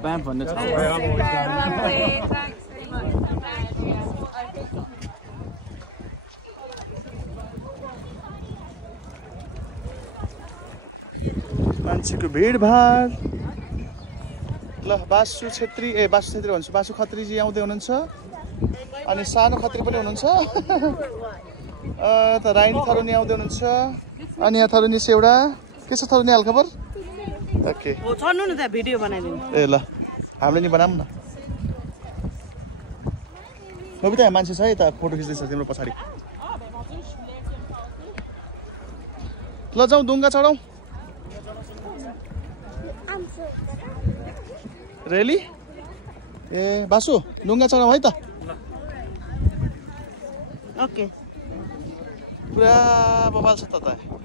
Bam भन्ने छ मान्छेको भिडभाड ल बासु छेत्री भन्छु बासु खत्रीजी आउँदै हुनुहुन्छ अनि सानो खत्री पनि हुनुहुन्छ त राइनी थरुनी आउँदै हुनुहुन्छ अनि यहाँ थरुनी सेउडा के छ थरुनी हालखबर ओके छन्नु न त भिडियो बनाइदिनु ए ल हामीले नि बनाऊँ न नबिता मान्छे छ है त फोटो खिच्दैछ तिम्रो पछाडि ल जाउँ डुङ्गा चढाउँ रेली ए बासु डुङ्गा चढाउँ है त ओके पुरा बवाल छ त